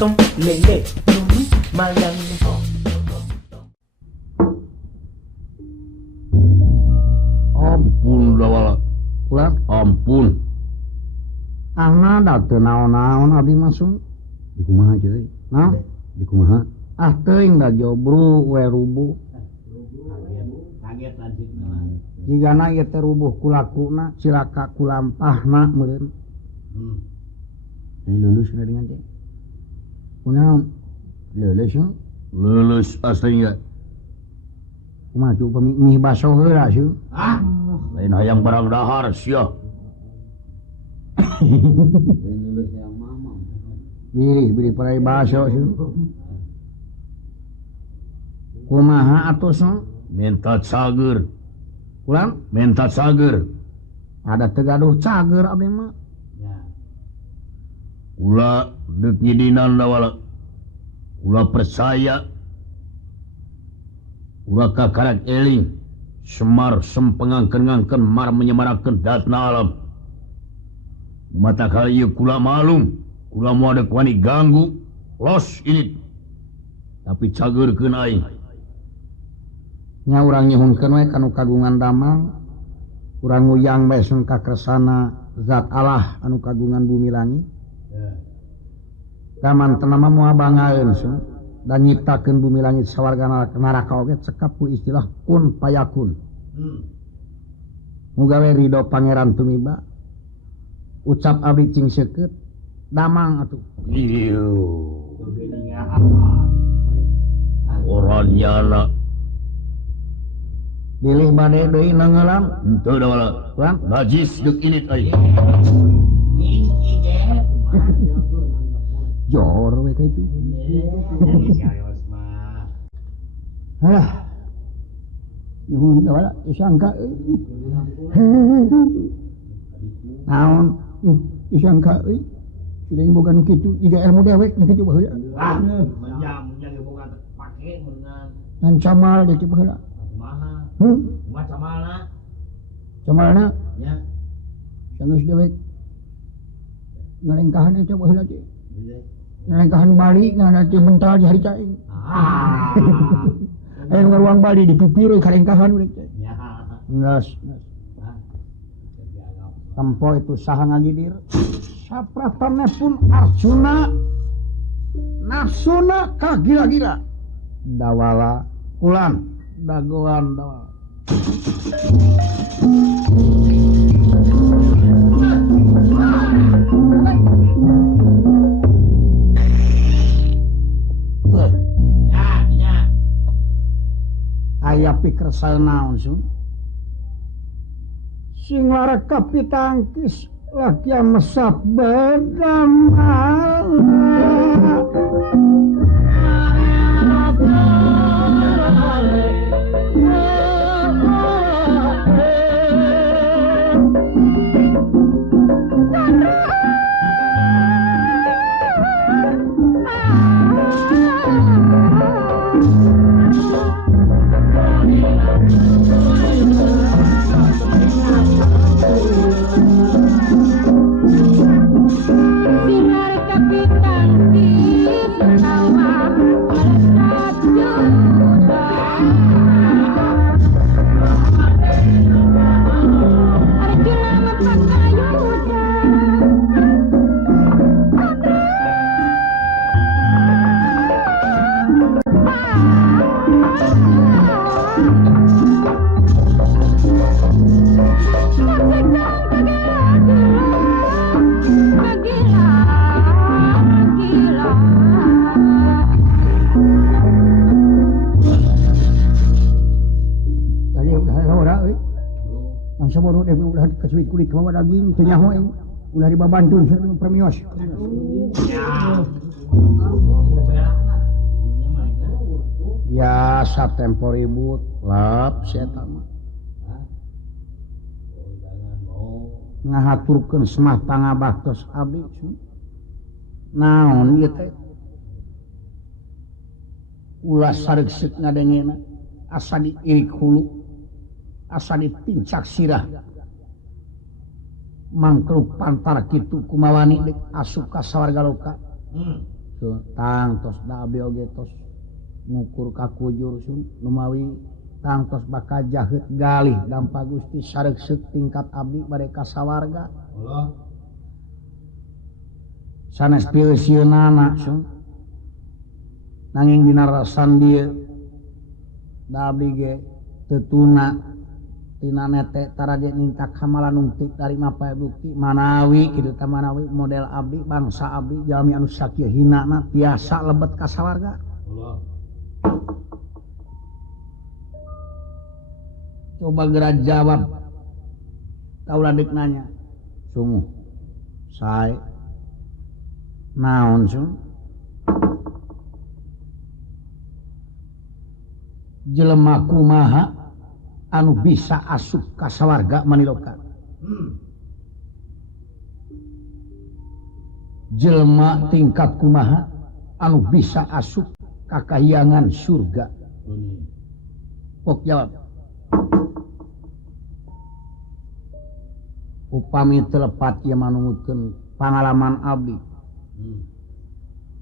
tong lele malang ampun dawala ulah ampun da teu naon-naon abdi masuk di kumaha deui nah di kumaha teuing da jobro we rubuh kaget lanjutna jigana ieu teh rubuh kulakuna cilaka kulampahna meureun ini lulus na dengan teh kunaon lulus aslinya kumaha tu mie baso heula sieun lain hayang barang dahar sia lulus yang mama bili parai baso sieun kumaha atusna minta cager ulang minta cager ada tegaduh cager abdi mah ulah deuk nyidinan dawala ulah percaya ulah kakarak eling semar sempengangkeun-ngangkeun mar menyemarakeun datna alam mata kali ieu kula malum kula moal deuk wani ganggu los ini tapi cageurkeun aing nya urang nyuhunkeun we kanu kagungan damang urang nguyang bae sun kakresana zat Allah anu kagungan bumi langit kaman tenama moal bangaeun sun dan nyiptakeun bumi langit sawarga neraka oge cekap ku istilah kun payakun muga we ridho pangeran tumiba ucap abdi cing seukeut damang atuh ieu orangnya pilih bade deui nangeulam henteu da wala kurang najis deuk init ai jor we ka itu halah nyuhun da wala disangka naon disangka euy sudah boga nu kitu jiga ilmu dewek nu kitu baheula menjadi boga pake meunang ngan camal deui baheula kumaha camalna camalna nya sanggeus dewek ngalengkahan eta baheula teh ngalengkahan Bali ngana teh mental di hari caing aya nu ruang Bali di pipir kalengkahan urang teh geus tempo itu saha ngagidir sapratana pun Arjuna nafsuna kagila-gila dawala ulan dagoan dawala aya pikir naon sun sing lara kapitangkis laki mesap bedamal sabodo deh ulah kasuit kulit bawa daging teu nyaho ulah dibabantun sareng premios biasa tempo ribut lap eta mah ngahaturkeun semah pangabaktos abdi naon ieu teh ulah saregsek ngadengena asa diirik hulu asa ditincak sirah mangkruk pantar kitu kumawani dek asup ka sawarga loka tangtos da abdi oge tos ngukur ka kujur sun numawi tangtos bakal jaheut galih dampa Gusti sareuseup tingkat abdi bade kasawarga sanes pieuseunana sun nanging dina rasan dieu da abdi ge teu tuna tina nete taraje nintak hamalan nungtik dari mapaya bukti manawi kitu teh manawi model abdi bangsa abdi jalmi anu sakieu hinana tiasa lebet ka sawarga coba geura jawab kaula dik nanya sungguh sae naon sun jelema kumaha anu bisa asup ka sawarga maniloka jelema tingkat kumaha anu bisa asup ka kahyangan surga pok jawab upami telepat ieu manungutkeun pangalaman abdi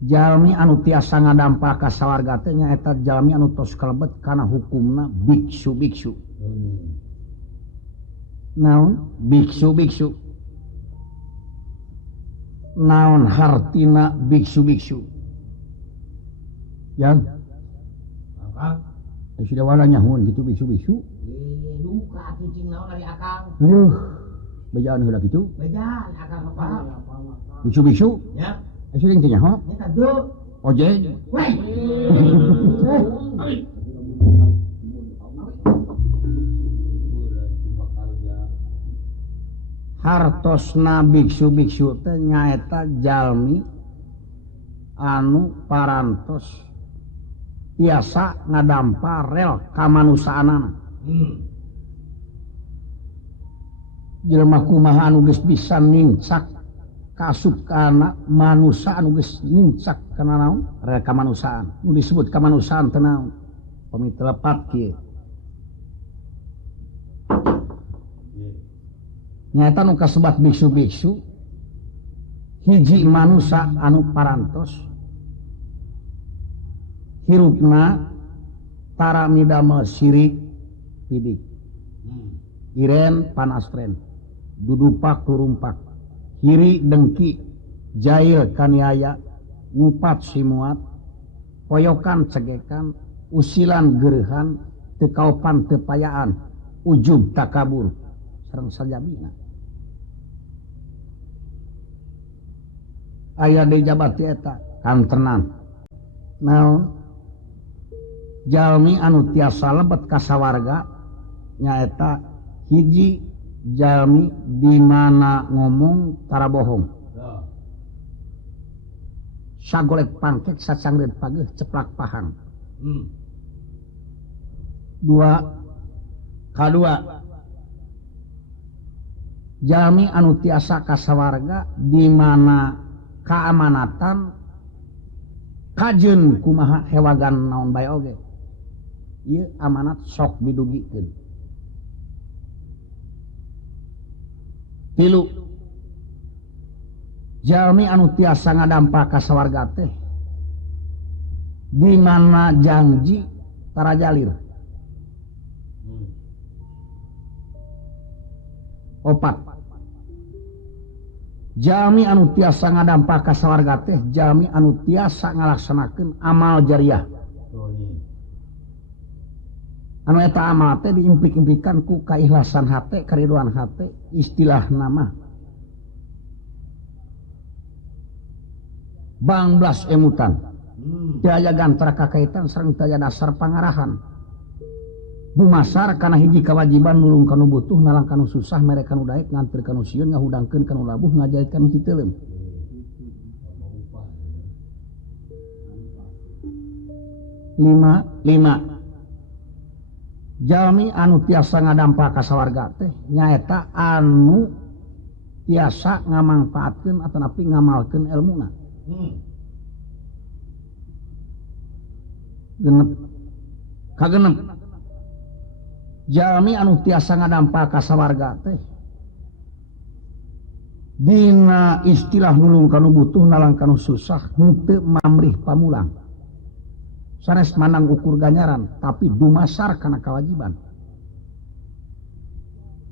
jalmi anu tiasa ngadampa ka sawarga teh nyaeta jalmi anu tos kalebet kana hukumna biksu-biksu naon biksu-biksu naon hartina biksu-biksu yang sudah wala nyahun gitu biksu-biksu luka cicing naon dari akang bejaan heula kitu bejaan akang apa biksu-biksu ya sering teh nyaho nya tadu ojek weh hartosna biksu-biksu teh nyaeta jalmi anu parantos tiasa ngadampa rel kamanusaanana jelema kumaha anu geus bisa nincak kasup kana manusia anu geus nincak kana naon rel kamanusaan nu disebut kamanusaan teh naon pami telepat kieu nyata nu kasebat biksu-biksu hiji manusia anu parantos hirupna tara midamel sirik pidik iren panastren dudupak turumpak hiri dengki jail kaniaya ngupat simuat poyokan cegekan usilan gereuhan teu kaopan teu payaan ujub takabur sareng sajabina aya di jabati eta kantenan naon jalmi anu tiasa lebet ka sawarga nyaeta hiji jalmi di mana ngomong tara bohong sagolek pangkek sacangreud pageuh ceplak pahang kadua jalmi anu tiasa ka sawarga di mana kaamanatan kajeun kumaha hewagan naon bae oge ieu amanat sok didugikeun tilu jalmi anu tiasa ngadampa ka sawarga teh di mana janji tara jalir opat jalmi anu tiasa ngadampa ka sawarga teh jalmi anu tiasa ngalaksanakeun amal jariah anu eta amal teh diimpik-impikan ku kaikhlasan hate kariduan hate istilah nama bangblas emutan daya gantara kakaitan sareng daya dasar pangarahan bumasar kana hiji kewajiban nulung kanu butuh nalang kanu susah mere kanu daek nganter kanu sieun ngahudangkeun kanu labuh ngajait kanu titeuleum lima jalmi anu tiasa ngadampa ka sawarga teh nyaeta anu tiasa ngamangpaatkeun atanapi ngamalkeun elmuna genep kagenep jalmi anu tiasa ngadampa ka sawarga teh dina istilah nulung kanu butuh nalang kanu susah henteu mamrih pamulang sanes manang ukur ganjaran tapi dumasar kana kewajiban.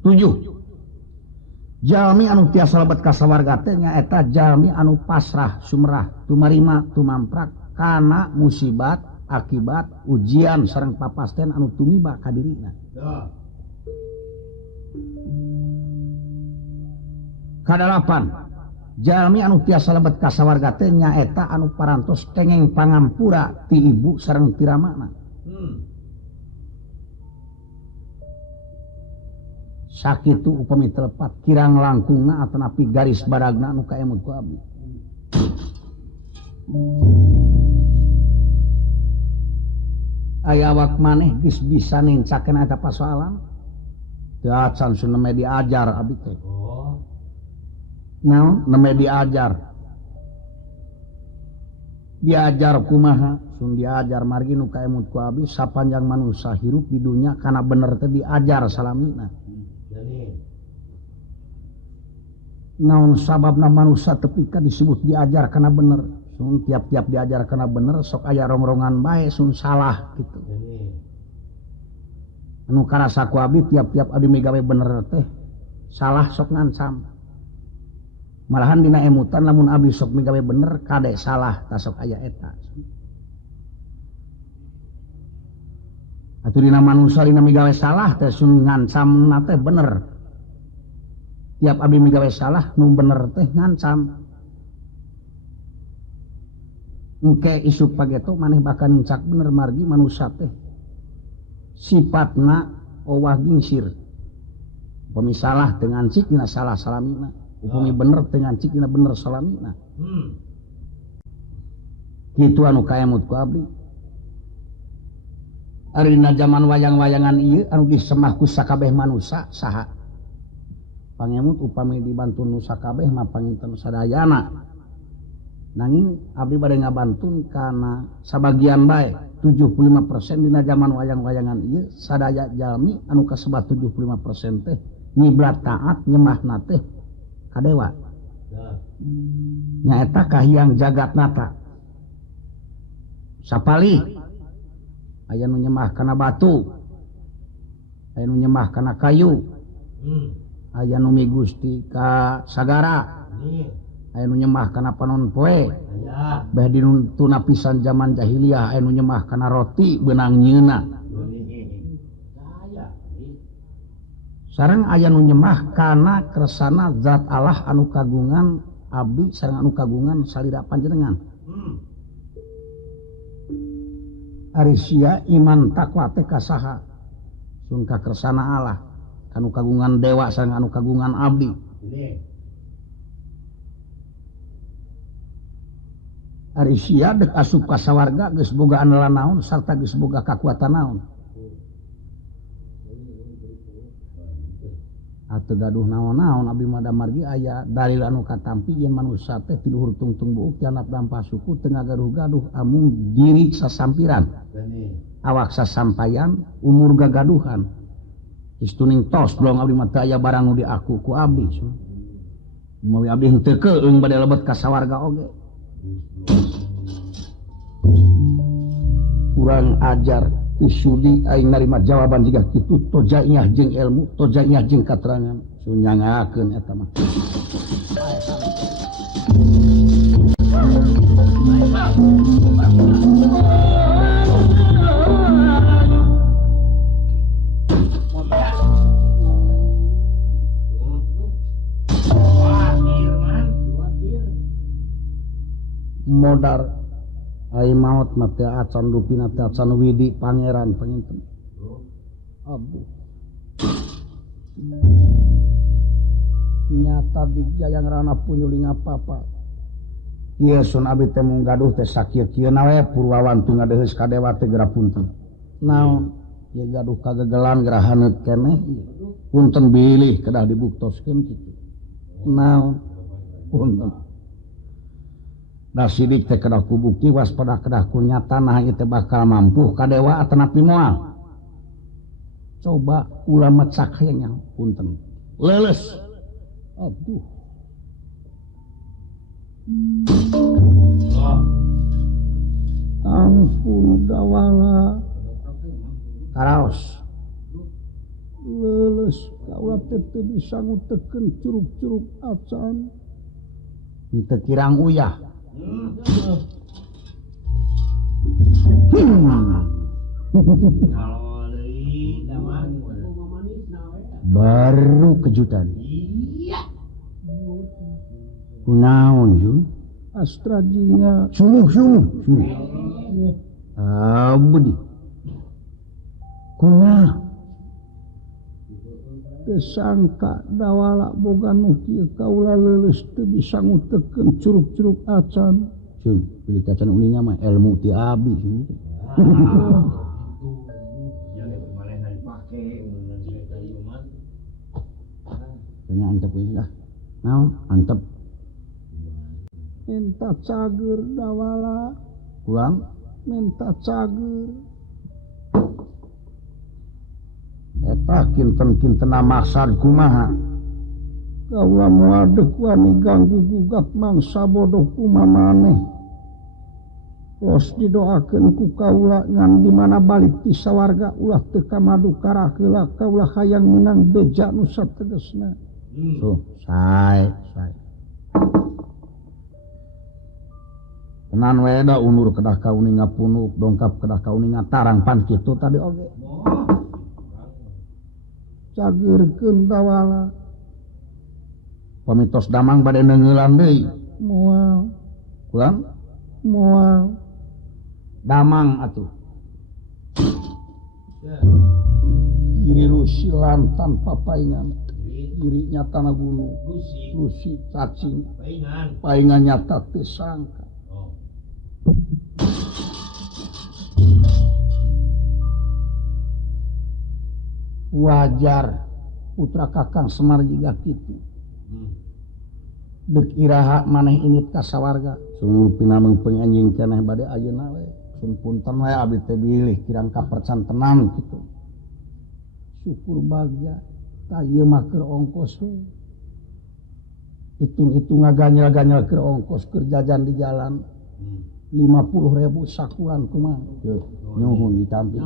7 jalmi anu tiasa lebat ka sawarga teh nyaeta jalmi anu pasrah sumrah tumarima tumamprak kana musibat akibat ujian sareng papasten anu tumiba ka dirina. Kadalapan jalmi anu tiasa lebet ka sawarga teh nyaeta anu parantos kengeng pangampura ti ibu sareng ti ramana. Sakitu upami telepat kirang langkungna atanapi garis baragna anu kaemut ku abdi. Aya awak maneh geus bisa nincakeun eta pasoalan? Teu acan sun neme diajar abdi teh. Naon neme diajar. Diajar kumaha? Sun diajar margi nu kaemut ku abdi sapanjang manusia hirup di dunya kana bener teh diajar salamina. Naon sababna manusia tepika disebut diajar kana bener. Sun tiap-tiap diajar kana bener sok aya rongrongan bae sun salah gitu. Anu karasa ku abdi tiap-tiap abdi migawe bener teh salah sok ngancam. Malahan dina emutan lamun abdi sok migawe bener kade salah ta sok aya eta. Atuh dina manusia dina migawe salah teh sun ngancamna teh bener. Tiap abdi migawe salah nu bener teh ngancam. Engke isuk pageto maneh bakal nincak bener margi manusia teh sifatna owah gingsir. Upami salah teu ngancik dina salah salamina, upami bener teu ngancik dina bener salamina. Kitu anu kaemut ku abdi. Ari dina zaman wayang-wayangan ieu anu disemah ku sakabeh manusia saha? Pangemut upami dibantu nu sakabeh mah panginten sadayana. Nanging abdi bade ngabantun kana sabagian bae 75% dina zaman wayang-wayangan ieu sadaya jalmi anu kasebat 75% teh nyiblat taat nyemahna teh ka dewa. Nyaeta kahiyang jagatna. Sapali aya nu nyemah kana batu, aya nu nyemah kana kayu, aya nu migusti ka sagara, aya nu nyemah kana panon poe, beh dinutuna pisan zaman jahiliyah aya nu nyemah kana roti beunang nyieuna. Sareng aya nu nyemah kana kersana zat Allah anu kagungan abdi sareng anu kagungan salira panjenengan. Ari sia iman takwa teh ka saha? Sun ka kersana Allah, anu kagungan dewa sareng anu kagungan abdi. Ari sia deuk asup ka sawarga geus boga andalan naon sarta geus boga kakuatan naon. Atuh gaduh naon-naon abdi mah da margi aya dalil anu katampi yen manusia teh ti luhur tungtung buuk janap dampah suku teu ngagaduh-gaduh amung diri sasampiran. Awak sasampayan umur gagaduhan. Istuning tos belum abdi mah teu aya barang nu diaku ku abdi. Mowi abdi henteu keueung bade lebet ka sawarga oge. Kurang ajar tisudi aing narima jawaban jika kitu tojaiyah jeung ilmu tojaiyah jeung katerangan sunyangakeun eta mah modar ai maot mah teu acan rupina teu acan widi pangeran panginten abu nyata dijayang rana punyuling apa-apa ieu sun abdi teh mung gaduh teh sakieu-kieuna we purwawantu ngadeheus ka dewa teh geura punten naon ieu gaduh kagegelan geura haneut keneh punten bilih kedah dibuktoskeun kitu naon punten da sidik teh kedah ku bukti waspada kedah ku nyata nah ieu teh bakal mampu ka dewa atanapi moal. Coba ulah mecak nya punten. Leles. Aduh. ampun dawala karaos leles kaulah teu bisa ngutekeun curug-curug acan teu kirang uyah baru kejutan kunaon Jun astrajinga sumuh abdi kunaon kesangka dawala boga nu kieu kaula leuleus teu bisa ngutekeun curug-curug acan Jun pilih acan uninga mah ilmu ti abi tanya antep we lah naon antep minta cager dawala ulang minta cager eta kinten-kintena maksad kumaha kaula moal deuk wani ganggu gugat mangsa bodoh kumaha maneh los didoakeun ku kaula ngan di mana balik ti sawarga ulah teu kamadu karah heula kaula hayang menang beja nu sategesna tuh sae tenan we da unur kedah kauninga punuk dongkap kedah kauninga tarang pan kitu tadi oge cageurkeun dawala pamitos damang bade neungeulan deui moal kurang moal damang atuh kiri lusilan tanpa paingan kiri nyatana gunung lusi cacing paingan nyata teu sangka wajar putra Kakang Semar juga kitu deuk iraha maneh init ka sawarga sungguh pinameng penganjing keneh bade ayeuna we sun punten we abdi teh bilih kirang kapercan tenan kitu syukur bagja ka ieu mah keur ongkos we hitung-hitung ngaganyel-ganyel keur ongkos keur jajan di jalan 50.000 sakuan kumaha nyuhun ditampi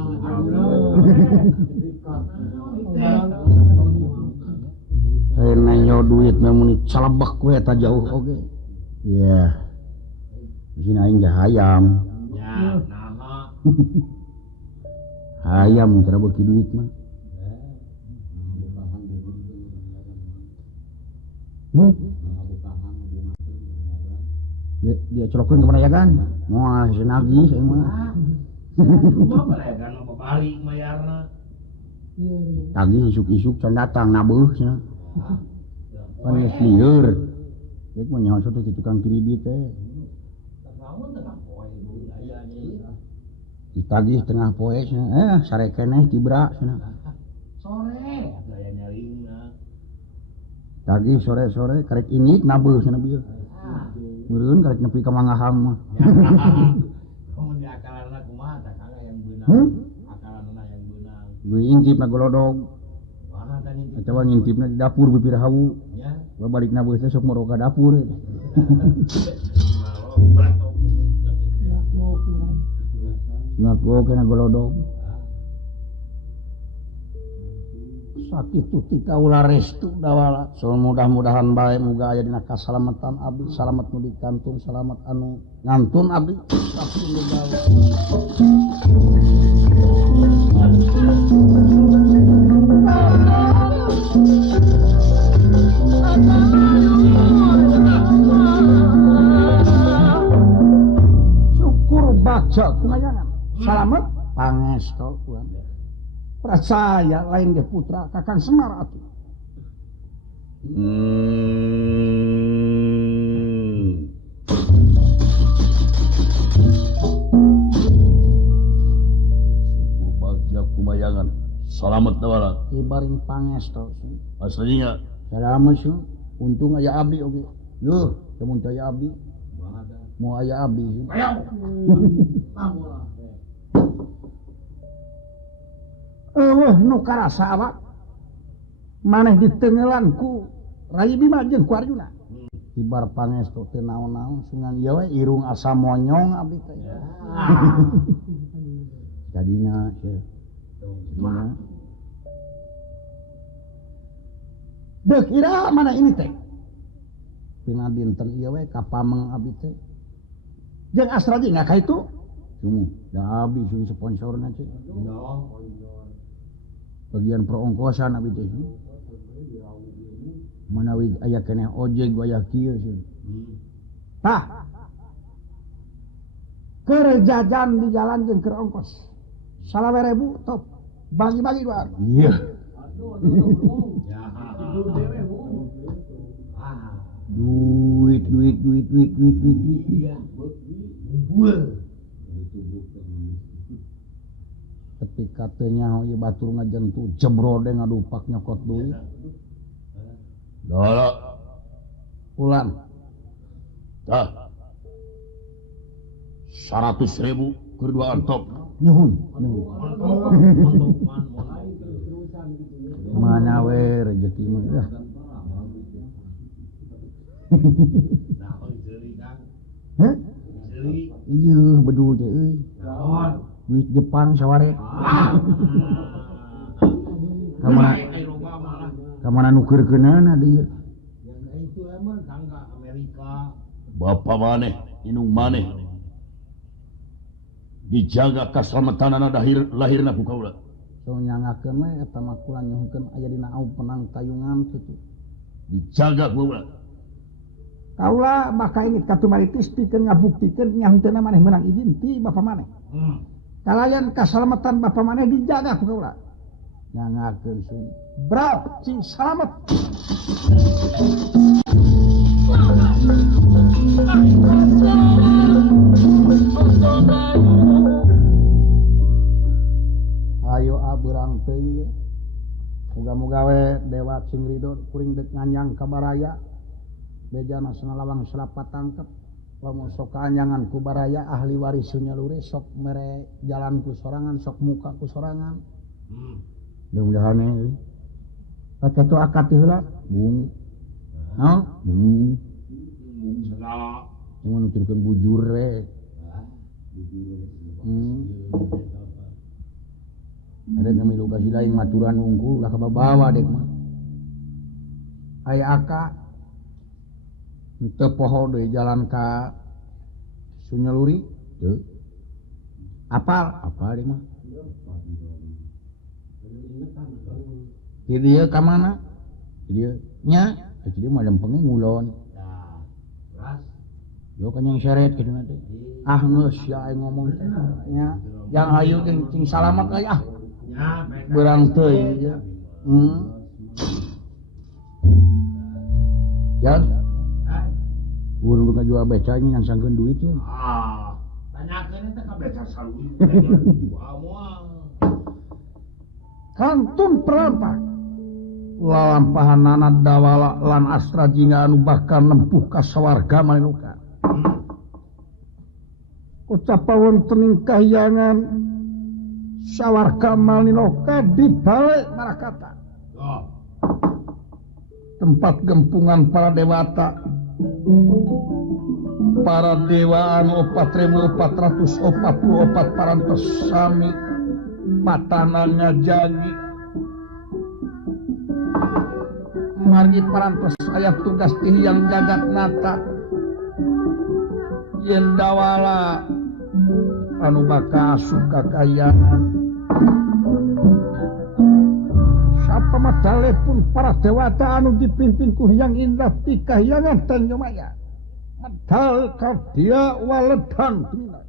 Ayeuna nyawa duit namun calebek we eta jauh oge. Iya. Sina aing ge hayam. Ya, naha. Hayam tara beuki duit mah. Dia colokeun ka panayagan. Moal sinagih aing mah. Kumaha panayagan mah babalik mayarna. Tagih isuk-isuk can datang nabeuh nya. Pan geus lieur. Deuk mah nyaho soto ti tukang kredit teh. Ditagih tengah poe cenah. Sare keneh tibra cenah. Sore aya nyaringna. Tagih sore-sore karek init nabeuh cenah bieu. Meureun karek nepi ka mangahang mah. Mun di akalanna kumaha tah Kang yang beunang. Akalanna yang beunang. Beuh intipna golodog. Coba ngintipna di dapur bipir hawu. Ya. Balik na beus sok moro ka dapur. Ngaku kena golodog. Sakitu ti kaula restu dawala. So mudah-mudahan bae muga aya dina kasalamatan abdi salamet nu dikantun salamet anu ngantun abdi. Syukur baca kumayangan salamet pangestu kulan percaya lain ge putra Kakang Semar atuh syukur baca kumayangan salamet dawala ibaring pangestu aslinya salamet su untung aya abdi oge yuh mun aya abdi mau aya abdi nu karasa awak maneh ditengelan ku Rai Bima jeung ku Arjuna ibar pangestu teu naon-naon sungan ieu we irung asa monyong abdi teh. Jadina Syekh. Deuh kira mana ini teh? Pina dinten ieu we ka pameng abdi teh. Jeung asra ge ngaka itu. Cuma da abdi sing sponsorna teh. Bagian perongkosan abdi teh. Manawi aya keneh ojek aya kieu sih. Tah. Keur jajan di jalan jeung keur ongkos. 20.000 top. Bagi-bagi dua. Iya. Duit. Ketika tanya ieu batur ngajentu jebrode ngadupak nyokot duit. Dahlah. Ulan. Tah. 100.000 keur duaan top. Nyuhun. Mana we rezeki mah dah. Heh? Ieu bedu teh euy. Duit Jepang saware. Kamana nukeurkeunana dieu. Itu emang tangga Amerika. Bapa maneh, inung maneh. Dijaga kaselamatanana lahirna ku kaula. So nyangakeun we eta mah kula nyuhkeun aya dina au penang tayungan kitu. Dijaga ku kaula. Kaula bakal ini katumaritis pikeun ngabuktikeun nya henteu maneh menang izin ti bapa maneh. Kalayan kaselamatan bapa maneh dijaga ku kaula. Nyangakeun sun. Bro, cing salamet. Ayo abeurang teuing ye. Muga-muga we dewa cing ridho kuring dek nganyang ka baraya. Bejana sangalawang selapat tangkep. Lamun sok kaanyangan ku baraya ahli waris Sunyalure sok mere jalan ku sorangan sok muka ku sorangan. Mudah-mudahan euy. Katu akad heula, bung. Naon? Bung. Segala. Mun nuturkeun bujur we. Ada kami luka silaing maturan unggul lah kababawa dek mah. Aya aka teu poho deui jalan ka Sunyaluri. Teu. Apal dek mah. Di dieu ka mana? Di dieu nya, di dieu mah lempengnya ngulon. Yo kan yang syaret kitu teh. Ah geus ya aing ngomong teh nya. Yang hayu cing salamet euy ah. Beurang teuing ya. Jan. Urang buka jual becanya yang sangkeun duit ya. Tanyakeun eta ka beca saluy. Kantun perampak. Lalampahanana dawala lan astra jingga anu bakal nempuh ka sawarga manenuka. Ucapa wonten kahyangan sawarga manenuka di balik Marakata. Tempat gempungan para dewata. Para dewa anu 4.444 parantos sami patananya jadi. Margi parantos aya tugas tihiyang jagat nata yen dawala anu bakal asup ka kayangan sapa mah telepon para dewata anu dipimpin ku Hyang Indah ti kahyangan Tanjung Maya medal ka dia waledan tina.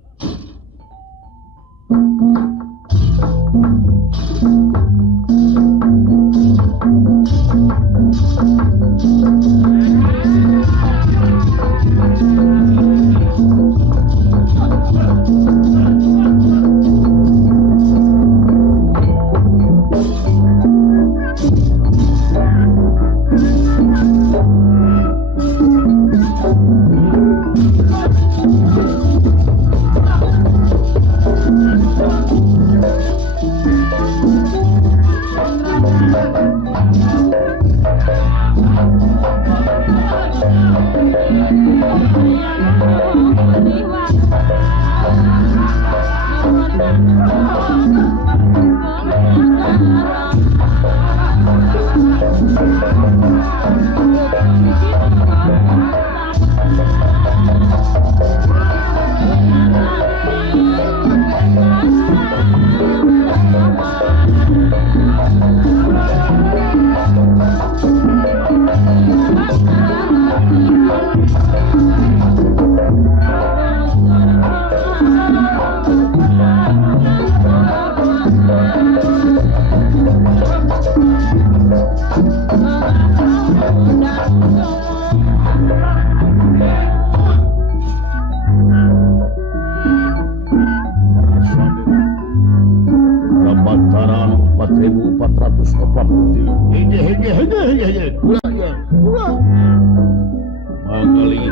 Bataran 4440. Hege. Ulah. Mangali.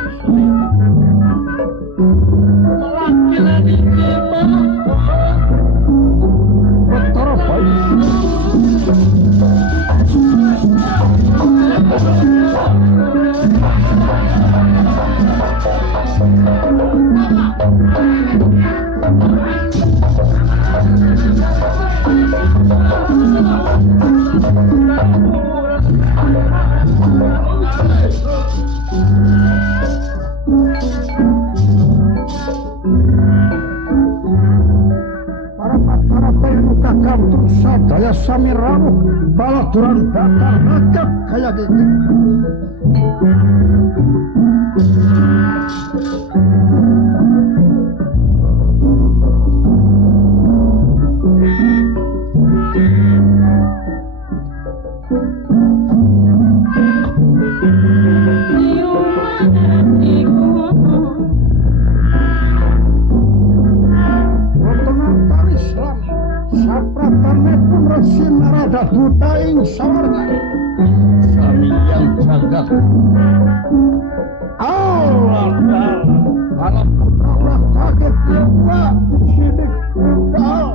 Betara sadaya sami rawuh balaturan bakal ngajak kaya gitu. Dutaing sawarga sami yang jagat Allah para putra ulah kaget jiwa sidik budal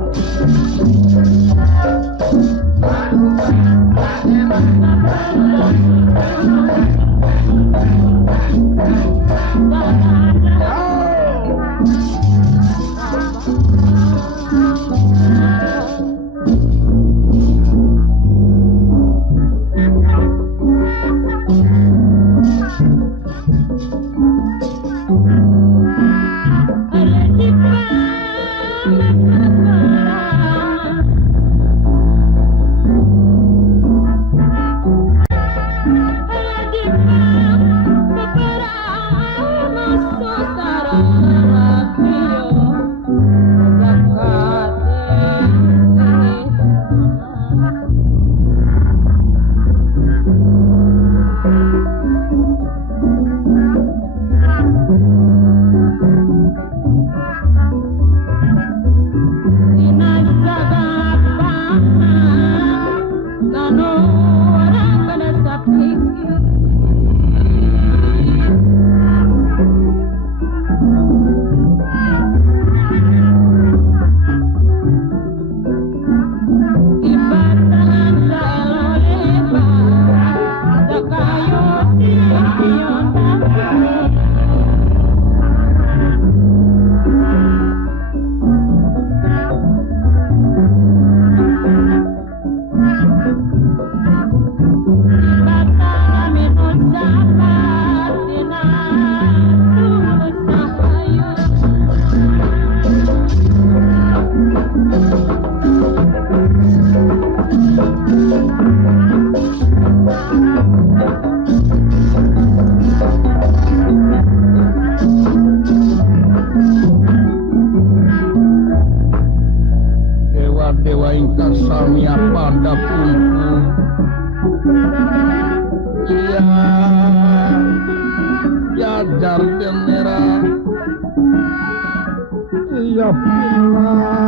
jajar dan merah. Iya pula